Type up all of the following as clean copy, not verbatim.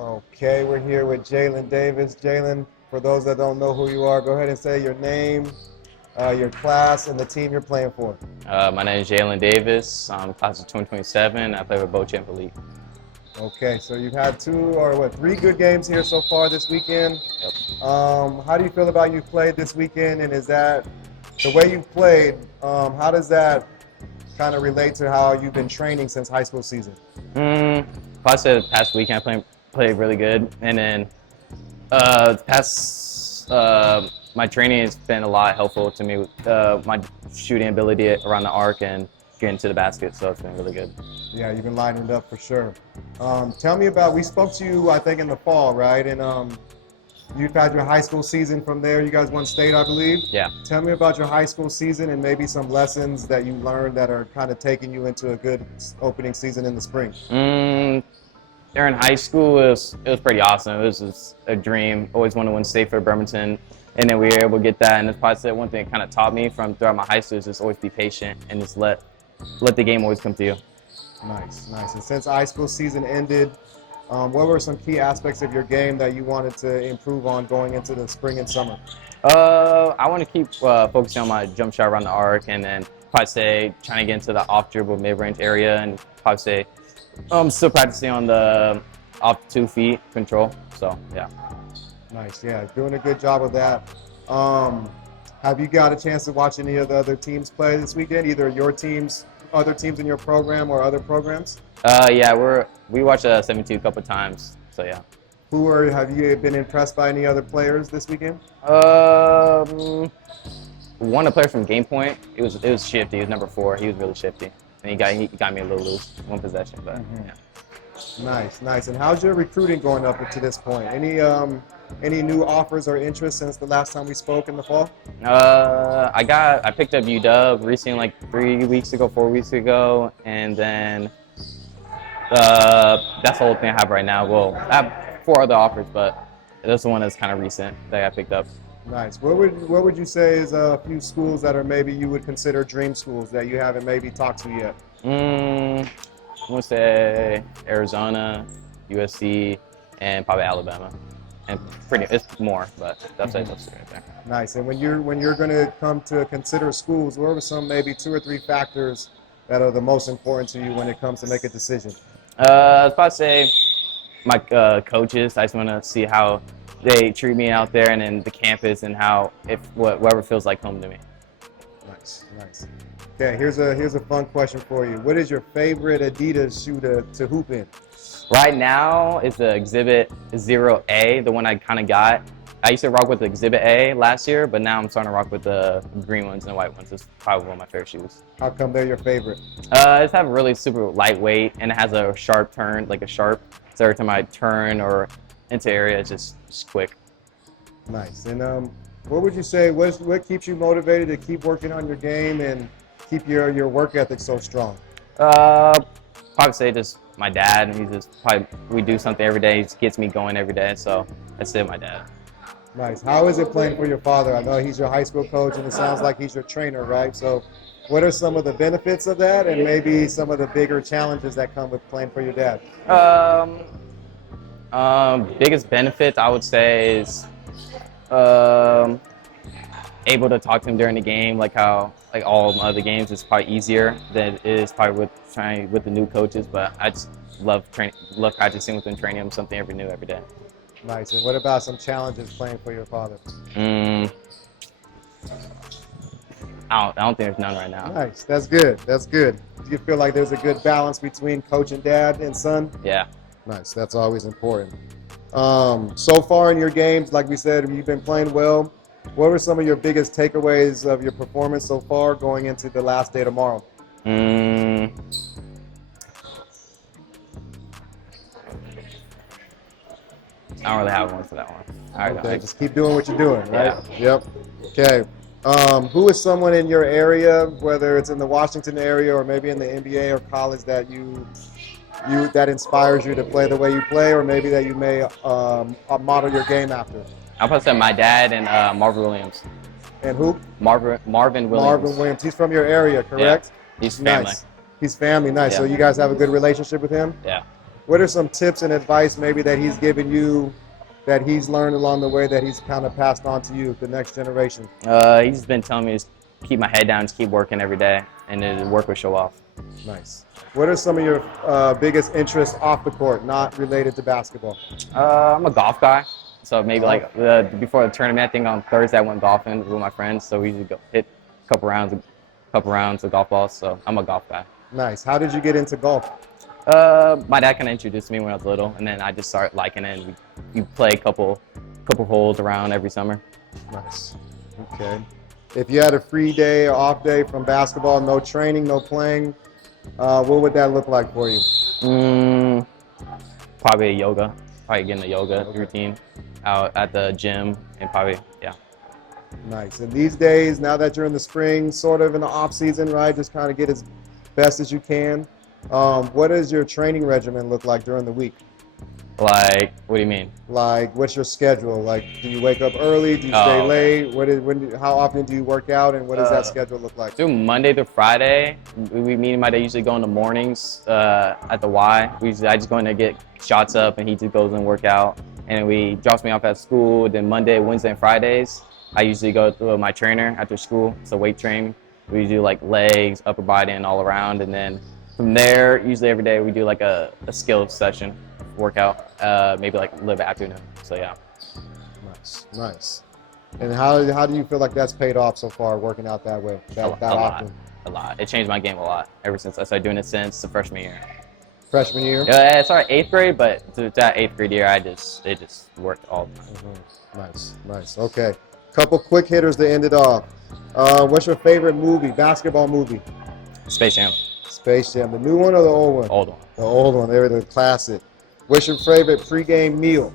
Okay, we're here with Jalen Davis. Jalen, for those that don't know who you are, go ahead and say your name, your class, and the team you're playing for. My name is Jalen Davis. I'm class of 2027. I play with Beauchamp Elite. Okay, so you've had three good games here so far this weekend. Yep. How do you feel about you played this weekend, and is that the way you played? How does that kind of relate to how you've been training since high school season? I said past weekend I played really good, and then my training has been a lot helpful to me with my shooting ability around the arc and getting to the basket, so it's been really good. Yeah, you've been lining it up for sure. Tell me about, we spoke to you, I think, in the fall, right? And you've had your high school season from there. You guys won state, I believe. Yeah. Tell me about your high school season and maybe some lessons that you learned that are kind of taking you into a good opening season in the spring. During high school, it was pretty awesome. It was just a dream. Always wanted to win state for Bremerton, and then we were able to get that. And it's probably one thing that kind of taught me from throughout my high school is just always be patient and just let the game always come to you. Nice, nice. And since high school season ended, what were some key aspects of your game that you wanted to improve on going into the spring and summer? I want to keep focusing on my jump shot around the arc, and then probably say trying to get into the off dribble mid-range area, and probably say still practicing on the off 2 feet control. So yeah. Nice, yeah, doing a good job of that. Have you got a chance to watch any of the other teams play this weekend? Either your teams, other teams in your program, or other programs? Yeah, we watched 72 a couple times. So yeah. Have you been impressed by any other players this weekend? One player from Game Point. It was shifty. He was number 4. He was really shifty, and he got me a little loose, one possession. But yeah. Nice, nice. And how's your recruiting going up to this point? Any new offers or interest since the last time we spoke in the fall? I picked up UW recently, like 4 weeks ago, and then that's the whole thing I have right now. Well, I have 4 other offers, but that's the one that's kind of recent that I picked up. Nice. What would you say is a few schools that are maybe you would consider dream schools that you haven't maybe talked to yet? I'm gonna say Arizona, USC, and probably Alabama. And it's more, but that's those 3 right there. Nice. And when you're going to come to consider schools, what are some maybe 2 or 3 factors that are the most important to you when it comes to make a decision? I'd probably say my coaches. I just want to see how they treat me out there, and then the campus, and whatever feels like home to me. Nice, nice. Okay, here's a fun question for you. What is your favorite Adidas shoe to hoop in? Right now, it's the Exhibit 0A, the one I kind of got. I used to rock with the Exhibit A last year, but now I'm starting to rock with the green ones and the white ones. It's probably one of my favorite shoes. How come they're your favorite? It's have really super lightweight, and it has a sharp turn, like a sharp. So every time I turn or into area, it's just quick. Nice. And what would you say, what keeps you motivated to keep working on your game and keep your work ethic so strong? Probably say just my dad. We do something every day. He just gets me going every day. So that's it, my dad. Nice. How is it playing for your father? I know he's your high school coach, and it sounds like he's your trainer, right? So what are some of the benefits of that, and maybe some of the bigger challenges that come with playing for your dad? Biggest benefits I would say is able to talk to him during the game, like how all my other games is probably easier than it is probably with the new coaches. But I just love practicing with them, training them something every day. Nice. And what about some challenges playing for your father? I don't think there's none right now. Nice. That's good. That's good. Do you feel like there's a good balance between coach and dad and son? Yeah. Nice. That's always important. So far in your games, like we said, you've been playing well. What were some of your biggest takeaways of your performance so far going into the last day tomorrow? I don't really have one for that one. All right, okay, just keep doing what you're doing, right? Yeah. Yep. Okay. Who is someone in your area, whether it's in the Washington area or maybe in the NBA or college, that that inspires you to play the way you play, or maybe that you may model your game after? I'll probably say my dad and Marvin Williams. And who? Marvin Williams. Marvin Williams. He's from your area, correct? Yeah. He's family. Nice. He's family. Nice. Yeah. So you guys have a good relationship with him? Yeah. what are some tips and advice maybe that he's given you, that he's learned along the way, that he's kind of passed on to you, the next generation? He's been telling me to keep my head down, just keep working every day, and the work will show off. Nice. What are some of your biggest interests off the court, not related to basketball? I'm a golf guy, so maybe like before the tournament, I think on Thursday I went golfing with my friends, so we usually go hit a couple rounds of golf balls. So I'm a golf guy. Nice. How did you get into golf? My dad kind of introduced me when I was little, and then I just started liking it. And we play a couple holes around every summer. Nice. Okay. If you had a free day or off day from basketball, no training, no playing, what would that look like for you? Probably yoga. Probably getting a yoga routine out at the gym, and probably, yeah. Nice. And these days, now that you're in the spring, sort of in the off season, right, just kind of get as best as you can. What does your training regimen look like during the week? Like, what do you mean? Like, what's your schedule? Like, do you wake up early? Do you stay late? How often do you work out, and what does that schedule look like? Do Monday to Friday. Me and my dad usually go in the mornings at the Y. I just go in there, get shots up, and he just goes and work out. And he drops me off at school. Then Monday, Wednesday, and Fridays, I usually go to my trainer after school. So weight training. We do like legs, upper body, and all around. And then from there, usually every day we do like a skill session workout, maybe like a little bit afternoon. So yeah. Nice. And how do you feel like that's paid off so far, working out that way, that often? A lot. It changed my game a lot ever since I started doing it since the freshman year. Freshman year? Yeah, I started 8th grade, but to that 8th grade year, it just worked all the time. Nice. Okay. Couple quick hitters to end it off. What's your favorite movie, basketball movie? Space Jam. Space Jam. The new one or the old one? Old one. The old one. They're the classic. What's your favorite pregame meal?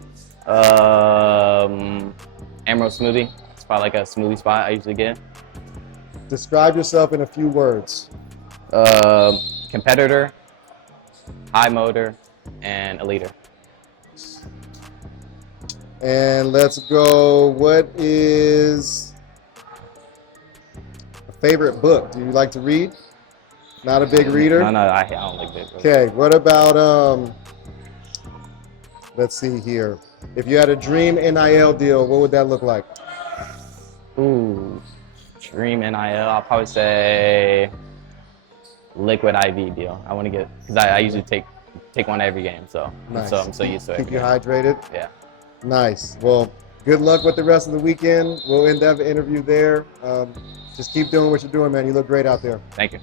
Emerald smoothie. It's probably like a smoothie spot I usually get. Describe yourself in a few words. Competitor, high motor, and a leader. And let's go. What is a favorite book? Do you like to read? Not a big reader? No, I don't like big books. Okay, what about, let's see here. If you had a dream NIL deal, what would that look like? Ooh, dream NIL, I'll probably say liquid IV deal. I want to get, because I usually take one every game, so nice. I'm so used to it. Keep you hydrated? Yeah. Nice. Well, good luck with the rest of the weekend. We'll end the interview there. Just keep doing what you're doing, man. You look great out there. Thank you.